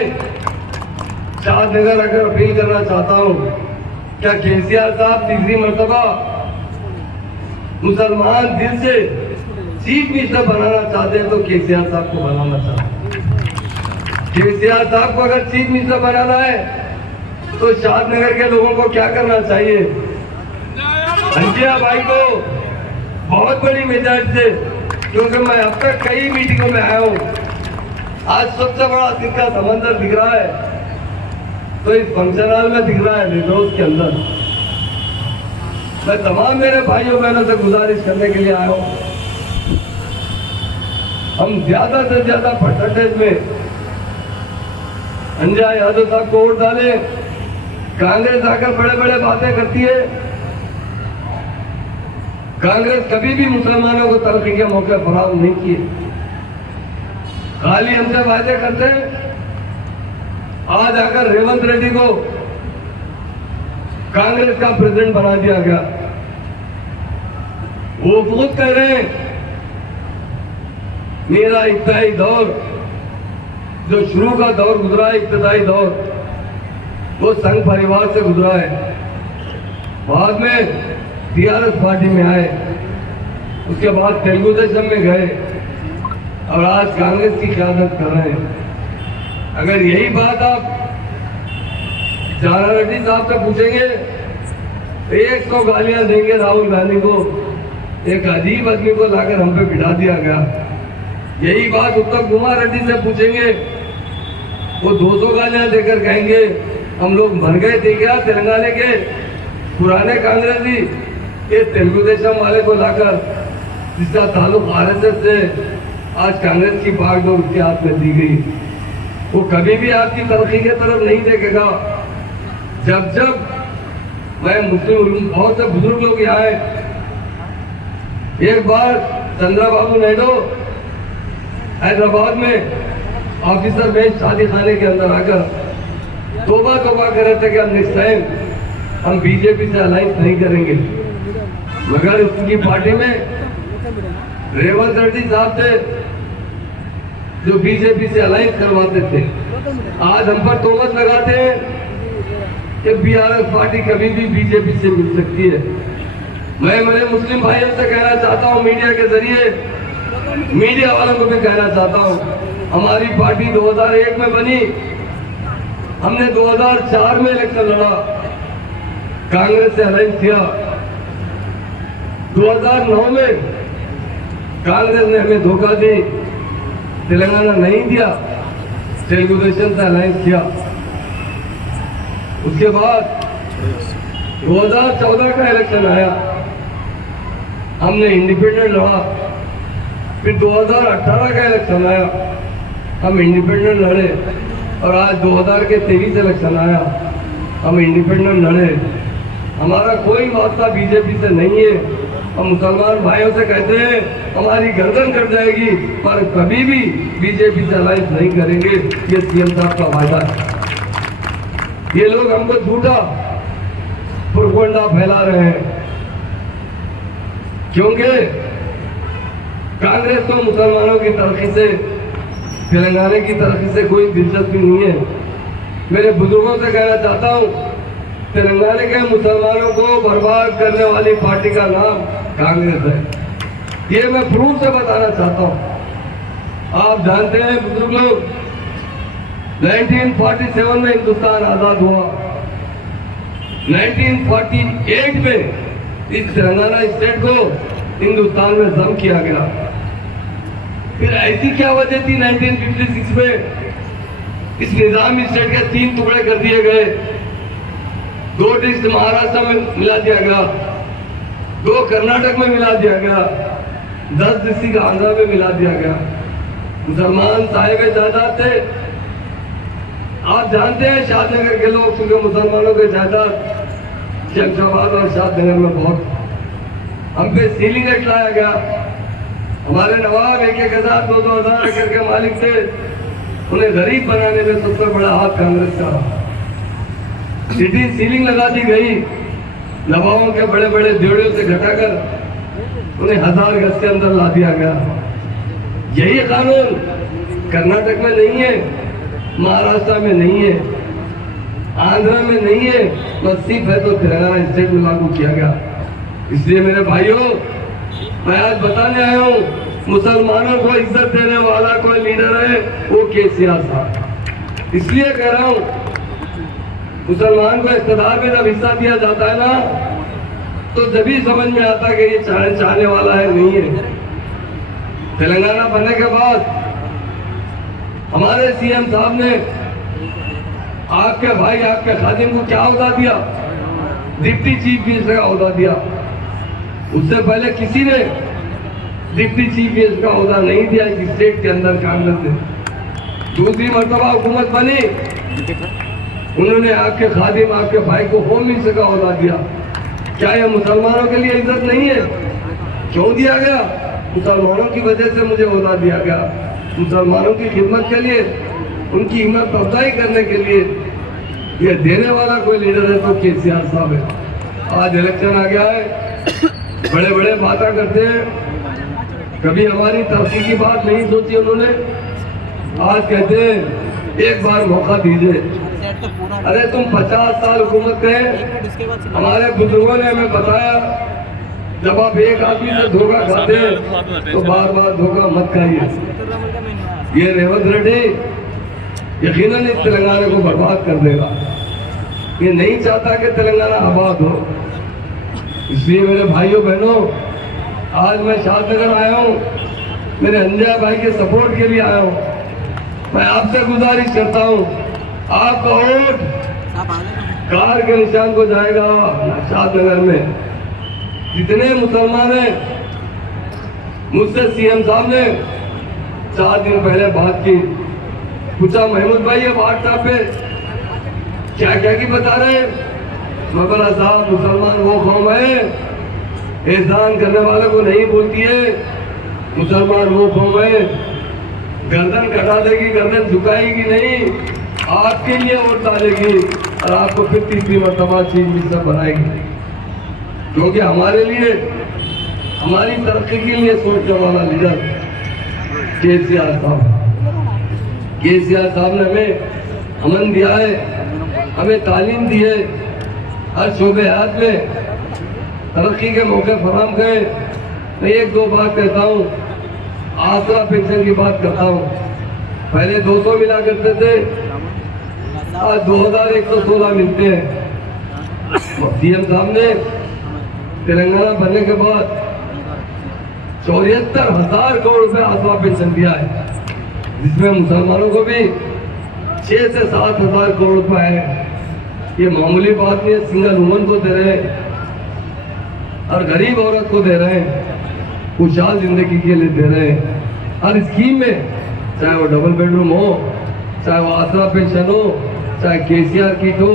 शादनगर अगर अपील करना चाहता हूँ, क्या केसीआर साहब तीसरी मर्तबा मुसलमान दिल से चीफ मिनिस्टर बनाना चाहते हैं तो केसीआर साहब को बनाना चाहते हैं। केसीआर साहब को अगर चीफ मिनिस्टर बनाना है तो शादनगर के लोगों को क्या करना चाहिए? अंजिया भाई को बहुत बड़ी मेजॉरिटी से, क्योंकि मैं अब तक कई मीटिंगों में आया हूँ, आज सबसे बड़ा सिक्का समंदर दिख रहा है तो इस फंक्शन हॉल में दिख रहा है रेड रोज के अंदर। मैं तमाम मेरे भाइयों बहनों से गुजारिश करने के लिए आया हूँ, हम ज्यादा से ज्यादा परसेंटेज में अंजा यादव साहब को वोट डाले। कांग्रेस आकर बड़े बड़े बातें करती है, कांग्रेस कभी भी मुसलमानों को तरक्की के मौके फराहम नहीं किए, खाली हमसे वादे करते हैं। आज आकर रेवंत रेड्डी को कांग्रेस का प्रेसिडेंट बना दिया गया। वो खुद कह रहे हैं मेरा इब्तदाई दौर, जो शुरू का दौर गुजरा है, इब्तदाई दौर, वो संघ परिवार से गुजरा है। बाद में टीआरएस पार्टी में आए, उसके बाद तेलुगु देशम में गए और आज कांग्रेस की क़यादत कर रहे हैं। अगर यही बात आप जाना रेड्डी साहब से पूछेंगे, 100 गालियां देंगे राहुल गांधी को, एक अजीब आदमी को लाकर हम पे बिठा दिया गया। यही बात उत्तम कुमार रेड्डी से पूछेंगे, वो 200 गालियां देकर कहेंगे हम लोग मर गए थे क्या? तेलंगाना के पुराने कांग्रेसी ये तेलुगु देशम वाले को लाकर, जिसका ताल्लुक आरएसएस से, आज कांग्रेस की बागडोर उसके हाथ में दी गई। वो कभी भी आपकी तरक्की की तरफ नहीं देखेगा। जब जब मैं मुस्लिम, बहुत से बुजुर्ग लोग यहाँ आए, एक बार चंद्रबाबू नायडू हैदराबाद में ऑफिसर में शादी खाने के अंदर आकर तोबा तोबा कर रहे थे कि हम नेक्स्ट टाइम हम बीजेपी से अलायंस नहीं करेंगे, मगर उसकी पार्टी में रेवंत रेड्डी साहब थे जो बीजेपी से अलायंस करवाते थे। आज हम पर तोहमत लगाते हैं कि बीआरएस पार्टी कभी भी बीजेपी से मिल सकती है। मैं मेरे मुस्लिम भाइयों से कहना चाहता हूं, मीडिया के जरिए मीडिया वालों को भी कहना चाहता हूं, हमारी पार्टी 2001 में बनी, हमने 2004 में इलेक्शन लड़ा, कांग्रेस से अलायंस किया। 2009 में कांग्रेस ने हमें धोखा दी, तेलंगाना नहीं दिया, तेलुगु देशम से अलायंस किया। उसके बाद 2014 का इलेक्शन आया, हमने इंडिपेंडेंट लड़ा। फिर 2018 का इलेक्शन आया, हम इंडिपेंडेंट लड़े। और आज 2023 इलेक्शन आया, हम इंडिपेंडेंट लड़े। हमारा कोई वास्ता बीजेपी से नहीं है। हम मुसलमान भाइयों से कहते हैं हमारी गर्दन कट जाएगी, पर कभी भी बीजेपी से अलायंस नहीं करेंगे। ये सीएम साहब का वायदा है। ये लोग हमको झूठा प्रोपेगेंडा फैला रहे हैं, क्योंकि कांग्रेस को मुसलमानों की तरक्की से, तेलंगाना की तरक्की से कोई दिलचस्पी नहीं है। मेरे बुजुर्गों से कहना चाहता हूँ, तेलंगाना के मुसलमानों को बर्बाद करने वाली पार्टी का नाम कांग्रेस है। ये मैं प्रूफ से बताना चाहता हूँ। आप जानते हैं बुजुर्ग लोग, 1947 में हिंदुस्तान आजाद हुआ। 1948 में इस तेलंगाना स्टेट को हिंदुस्तान में जम किया गया। फिर ऐसी क्या वजह थी 1956 में इस निजाम स्टेट के 3 टुकड़े कर दिए गए। 2 डिस्ट्रिक्ट महाराष्ट्र में मिला दिया गया, 2 कर्नाटक में मिला दिया गया, 10 डिस्ट्रिक्ट आंध्रा में मिला दिया गया। मुसलमान साहिब जायदाद थे। आप जानते हैं शादनगर के लोग, क्योंकि मुसलमानों के जायदाद शमशाबाद और शादनगर में बहुत। हम पे सीलिंग एक्ट लाया गया। हमारे नवाब 1-1 हजार 2-2 हजार एकड़ के मालिक थे। उन्हें गरीब बनाने में सबसे बड़ा हाथ कांग्रेस का। सिटी सीलिंग लगा दी गई। नवाबों के बड़े बड़े देवड़ियों से घटाकर उन्हें 1000 गज के अंदर ला दिया गया। यही कानून कर्नाटक में नहीं है, महाराष्ट्र में नहीं है, आंध्र में नहीं है, बस सिर्फ है तो तेलंगाना स्टेट में लागू किया गया। इसलिए मेरे भाइयों, मैं आज बताने आया हूँ, मुसलमानों को इज्जत देने वाला कोई लीडर है वो केसीआर साहब। इसलिए कह रहा हूँ, मुसलमान को इख्तियार में जब हिस्सा दिया जाता है ना, तो जब समझ में आता है कि ये चाहने वाला है नहीं है। तेलंगाना बनने के बाद हमारे सीएम साहब ने आपके भाई, आपके खादिम को क्या ओहदा दिया? डिप्टी चीफ मिनिस्टर का ओहदा दिया। उससे पहले किसी ने डिप्टी चीफ मिनिस्टर का ओहदा नहीं दिया इस स्टेट के अंदर कांग्रेस ने। दूसरी मर्तबा हुकूमत बनी, उन्होंने आपके खादिम, आपके भाई को होम मिनिस्टर का ओहदा दिया। क्या यह मुसलमानों के लिए इज्जत नहीं है? क्यों दिया गया? मुसलमानों की वजह से मुझे ओहदा दिया गया। मुसलमानों की खिदमत के लिए, उनकी हिम्मत अफजाई करने के लिए ये देने वाला कोई लीडर है तो केसीआर साहब है। आज इलेक्शन आ गया है, बड़े बड़े बातें करते हैं, कभी हमारी तरक्की की बात नहीं सोची उन्होंने। आज कहते हैं एक बार मौका दीजिए। अरे तुम 50 साल हुकूमत करें, हमारे बुजुर्गों ने हमें बताया, जब आप एक आदमी से धोखा खाते हैं तो बार बार धोखा मत खाइए। ये रेवंत रेड्डी यकीनन इस तेलंगाना को बर्बाद कर देगा। ये नहीं चाहता कि तेलंगाना आबाद हो। इसलिए मेरे भाइयों बहनों, आज मैं शादनगर आया हूँ, मेरे अंजय भाई के सपोर्ट के लिए आया हूँ। मैं आपसे गुजारिश करता हूँ, आपका वोट कार के निशान को जाएगा शादनगर में। जितने मुसलमान हैं, मुझसे सीएम साहब ने 4 दिन पहले बात की, पूछा महमूद भाई ये व्हाट्सएप पे क्या क्या की बता रहे? मैं बोला साहब, मुसलमान वो कौम है एहसान करने वाले को नहीं बोलती है। मुसलमान वो कौम है गर्दन कटा देगी, गर्दन झुकाएगी नहीं, आपके लिए वोट डालेगी और आपको फिर तीसरी मरतबा चीफ मिनिस्टर बनाएगी। क्योंकि हमारे लिए, हमारी तरक्की के लिए सोचने वाला लीडर केसीआर साहब। केसीआर साहब ने हमें अमन दिया है, हमें तालीम दी है, हर शोबे हयात में तरक्की के मौके फराम गए। मैं 1-2 बात कहता हूँ, आसरा पेंशन की बात करता हूँ। पहले 200 मिला करते थे, आज 2116 मिलते हैं। सीएम साहब ने तेलंगाना बनने के बाद 74,000 करोड़ रुपए आसवा पेंशन दिया है, जिसमें मुसलमानों को भी 6 से 7 हजार करोड़ रुपए है। ये मामूली बात नहीं है, सिंगल वुमन को दे रहे हैं और गरीब औरत को दे रहे हैं, खुशहाल जिंदगी के लिए दे रहे हैं। हर स्कीम में, चाहे वो डबल बेडरूम हो, चाहे वो आसरा पेंशन हो, चाहे केसीआर किट हो,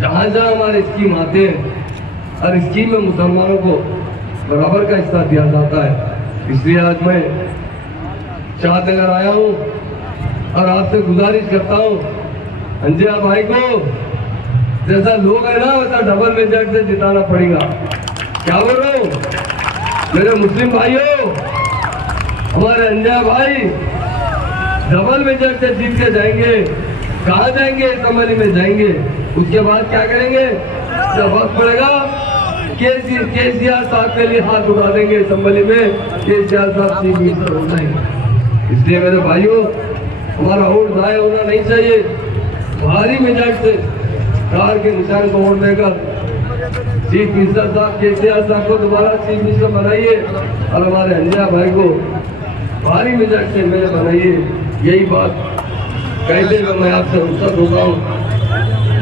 जहाँ जहाँ हमारे स्कीम आते हैं, हर स्कीम में मुसलमानों को बराबर का हिस्सा दिया जाता है। इसलिए आज मैं शाहनगर आया हूँ और आपसे गुजारिश करता हूँ, अंजिया भाई को जैसा लोग है ना वैसा डबल मेजॉरिटी से जिताना पड़ेगा। क्या बोल रहा हूँ मेरे मुस्लिम भाइयों, हमारे अंजिया भाई डबल मेजॉरिटी से जीत के जाएंगे। कहाँ जाएंगे? असम्बली में जाएंगे। उसके बाद क्या करेंगे? जब वक्त पड़ेगा केसीआर साहब के लिए हाथ उठा देंगे असम्बली में, केसीआर साहब चीफ मिनिस्टर हो जाएंगे। इसलिए मेरे भाइयों, हमारा वोट जाया होना नहीं चाहिए। भारी मेजॉरिटी से कार के निशान को वोट देकर चीफ मिनिस्टर साहब केसीआर साहब को दोबारा चीफ मिनिस्टर बनाइए और हमारे अंजिया भाई को भारी मेजॉरिटी से मेरे बनाइए। यही बात कहते हुए मैं आपसे रुखसत होता हूँ।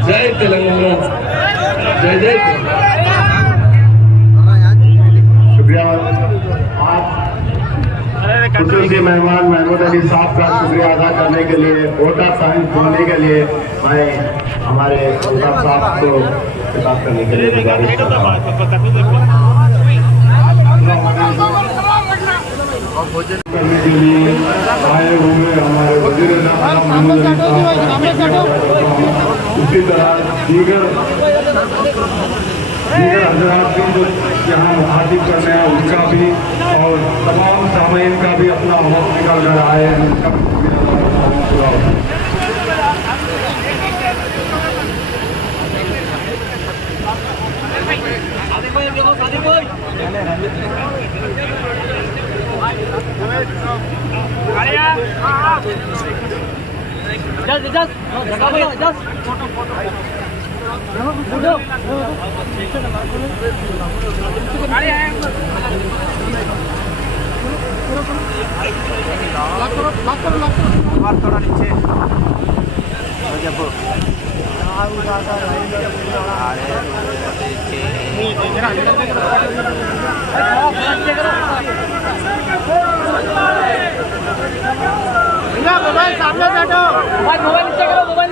जय तेलंगाना, जय जय शुक्रिया। आप खुसूसी मेहमान महमूद अली साहब का शुक्रिया अदा करने के लिए, वोटर साइन खोलने के लिए मैं हमारे वोटर साहब को खिताब करने के लिए गुजारिश करता हूँ। करने के लिए आए हुए हमारे वज़ीर आज़म महमूद अली साहब, उसी तरह दीगर हजरात भी जो यहाँ हाजिर करने हैं उनका भी, और तमाम सामीन का भी अपना वक्त निकाल कर आए हैं, उनका पूरा थोड़ा नीचे मोबाइल सामने बैठो, मोबाइल नीचे करो, मोबाइल